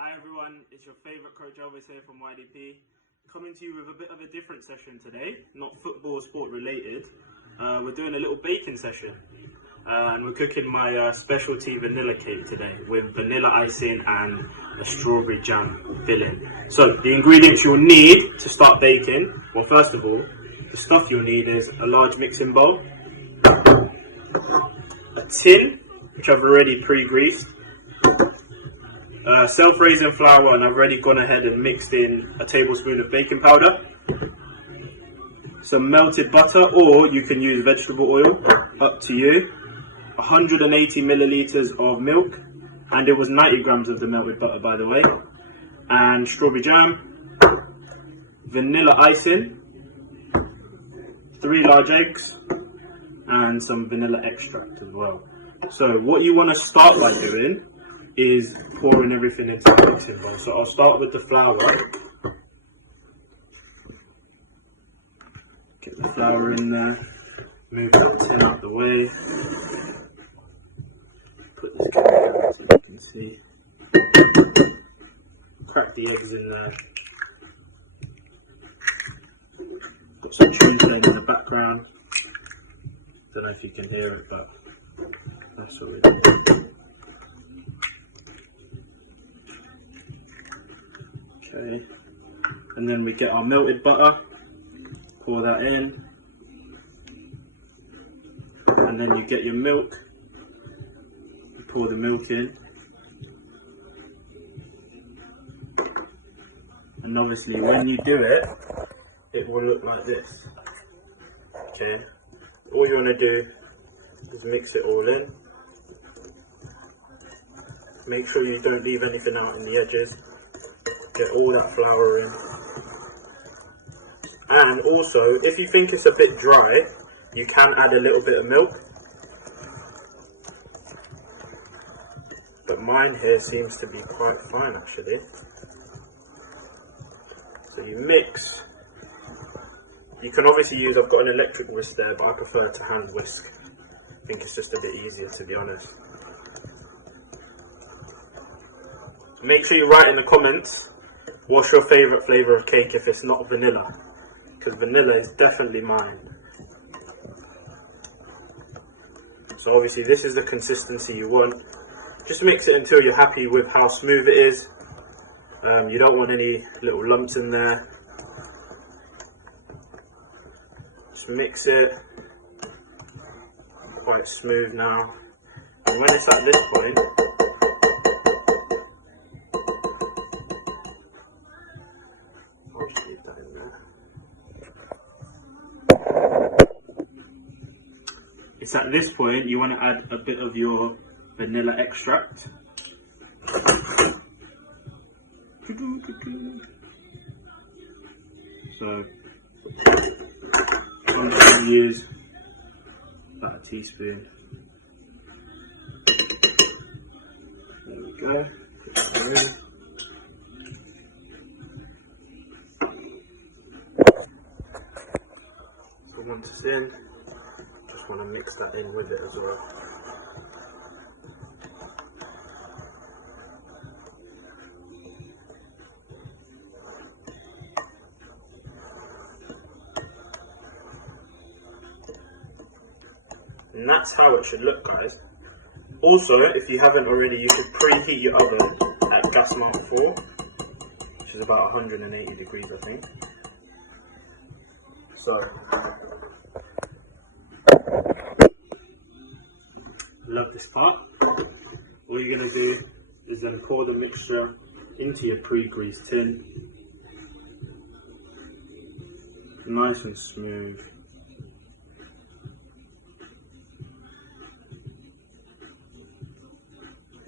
Hi everyone, it's your favourite Coach Elvis here from YDP. Coming to you with a bit of a different session today, not football sport related. We're doing a little baking session and we're cooking my specialty vanilla cake today with vanilla icing and a strawberry jam filling. So the ingredients you'll need to start baking, well first of all, the stuff you'll need is a large mixing bowl, a tin which I've already pre-greased, self-raising flour, and I've already gone ahead and mixed in a tablespoon of baking powder, some melted butter, or you can use vegetable oil, up to you, 180 millilitres of milk, and it was 90 grams of the melted butter by the way, and strawberry jam, vanilla icing, 3 large eggs, and some vanilla extract as well. So what you want to start by doing is pouring everything into the mixing bowl. So I'll start with the flour. Get the flour in there, move the tin out the way, put this camera down so you can see. Crack the eggs in there. Got some cheese playing in the background. Don't know if you can hear it, but that's what we're doing. Okay, and then we get our melted butter, pour that in, and then you get your milk, you pour the milk in, and obviously when you do it, it will look like this. Okay, all you want to do is mix it all in, make sure you don't leave anything out in the edges. Get all that flour in, and also if you think it's a bit dry, you can add a little bit of milk, but mine here seems to be quite fine actually. So you mix. You can obviously use, I've got an electric whisk there, but I prefer to hand whisk. I think it's just a bit easier, to be honest. Make sure you write in the comments what's your favourite flavour of cake if it's not vanilla, because vanilla is definitely mine. So obviously this is the consistency you want. Just mix it until you're happy with how smooth it is. You don't want any little lumps in there. Just mix it. Quite smooth now. And when it's at this point, it's at this point you want to add a bit of your vanilla extract. So I'm just going to use about a teaspoon. There we go. Put that in. So once it's in, just want to mix that in with it as well. And that's how it should look, guys. Also, if you haven't already, you should preheat your oven at gas mark 4, which is about 180 degrees, I think. So, love this part. All you're going to do is then pour the mixture into your pre-greased tin. Nice and smooth.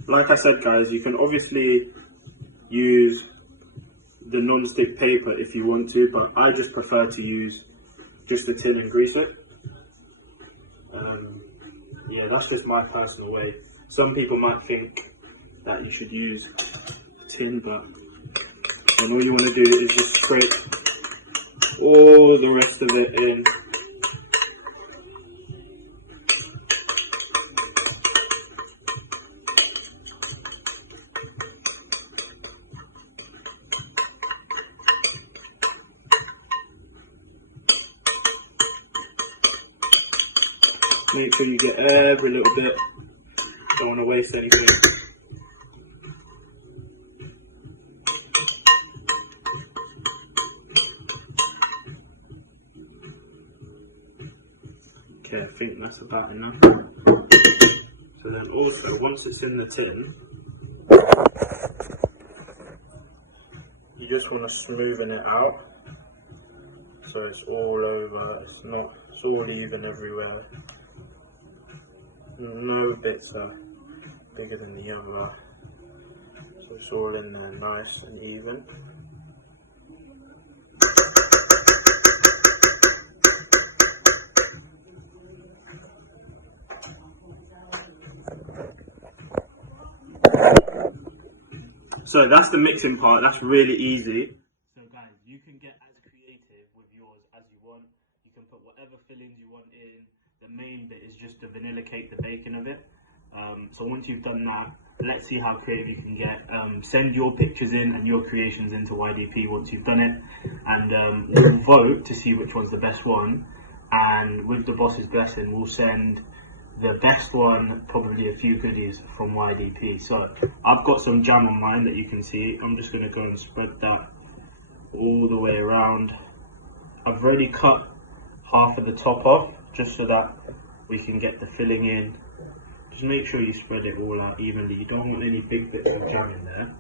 Like I said guys, you can obviously use the non-stick paper if you want to, but I just prefer to use just the tin and grease it. Yeah, that's just my personal way. Some people might think that you should use tin, but and all you want to do is just scrape all the rest of it in. Make sure you get every little bit. Don't want to waste anything. Okay, I think that's about enough. So then also, once it's in the tin, you just want to smoothen it out. So it's all over, it's all even everywhere. No bits are bigger than the other. So it's all in there nice and even. So that's the mixing part, that's really easy. So guys, you can get as creative with yours as you want. You can put whatever fillings you want in. The main bit is just the vanilla cake, the bacon of it. So once you've done that, let's see how creative you can get. Send your pictures in and your creations into YDP once you've done it. And we'll vote to see which one's the best one. And with the boss's blessing, we'll send the best one, probably a few goodies from YDP. So I've got some jam on mine that you can see. I'm just going to go and spread that all the way around. I've already cut half of the top off just so that we can get the filling in. Just make sure you spread it all out evenly. You don't want any big bits of jam in there.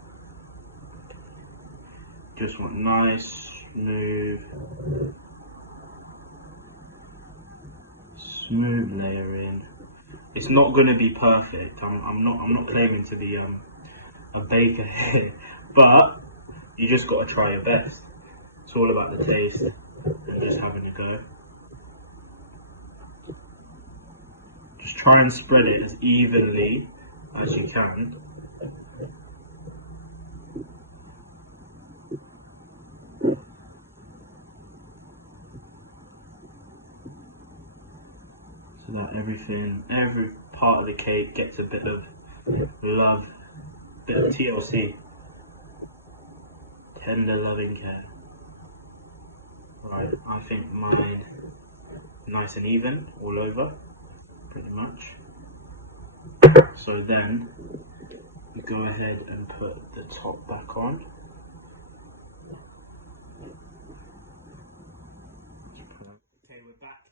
Just want nice, smooth layering. It's not going to be perfect. I'm not claiming to be a baker here, but you just got to try your best. It's all about the taste and just having a go. Just try and spread it as evenly as you can. So that every part of the cake gets a bit of love, bit of TLC, tender loving care. Right, I think mine nice and even all over, pretty much. So then we go ahead and put the top back on. Okay, we're back.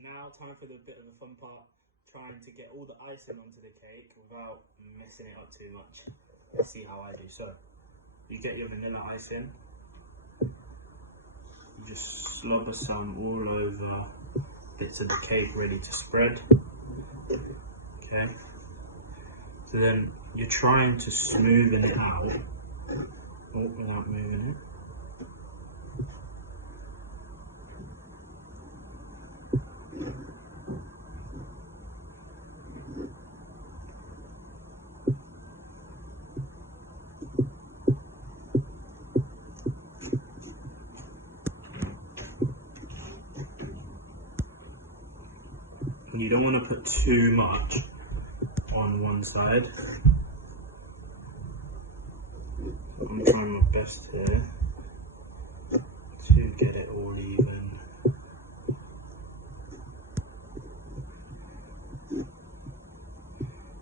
Now time for the bit of the fun part, trying to get all the icing onto the cake without messing it up too much. Let's see how I do. So you get your vanilla icing, you just slobber some all over bits of the cake ready to spread. Okay, so then you're trying to smoothen it out without moving it. You don't want to put too much on one side. I'm trying my best here to get it all even.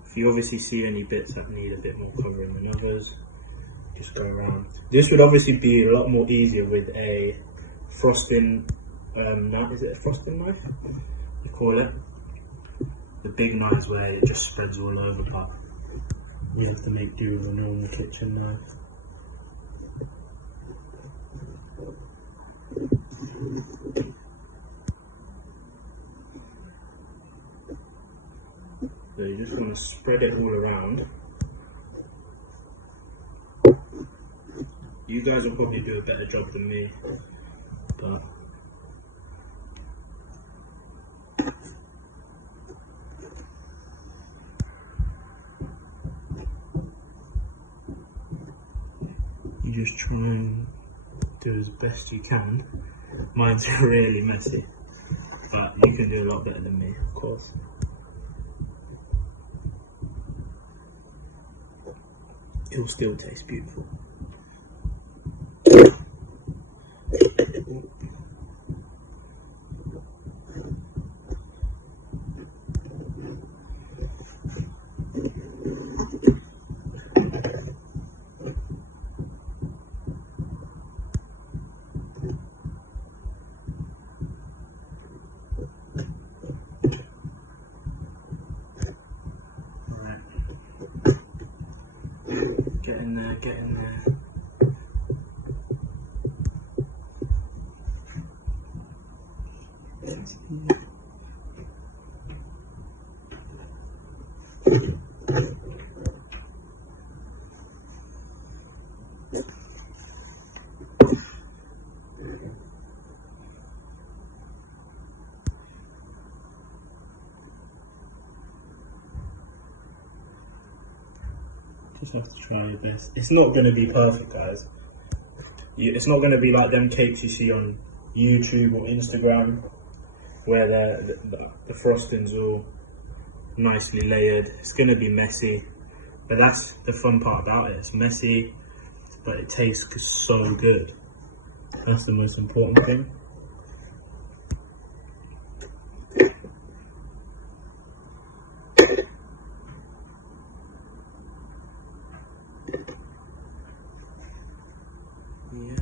If you obviously see any bits that need a bit more covering than others, just go around. This would obviously be a lot more easier with a frosting knife. Is it a frosting knife? You call it? The big knives where it just spreads all over, but you have to make do with a normal kitchen knife. So you just want to spread it all around. You guys will probably do a better job than me, but you just try and do as best you can. Mine's really messy, but you can do a lot better than me, of course. It'll still taste beautiful. in there, get in there. Just have to try your best. It's not going to be perfect, guys. It's not going to be like them cakes you see on YouTube or Instagram, where the frosting's all nicely layered. It's going to be messy, but that's the fun part about it. It's messy, but it tastes so good. That's the most important thing. Yeah.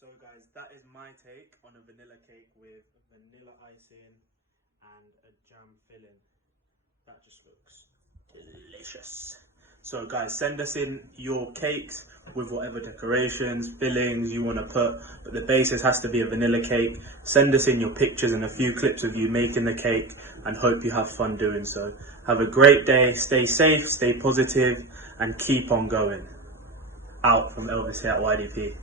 So guys, that is my take on a vanilla cake with vanilla icing and a jam filling. That just looks delicious. So guys, send us in your cakes with whatever decorations, fillings you want to put, but the basis has to be a vanilla cake. Send us in your pictures and a few clips of you making the cake, and hope you have fun doing so. Have a great day, stay safe, stay positive, and keep on going. Out from Elvis here at YDP.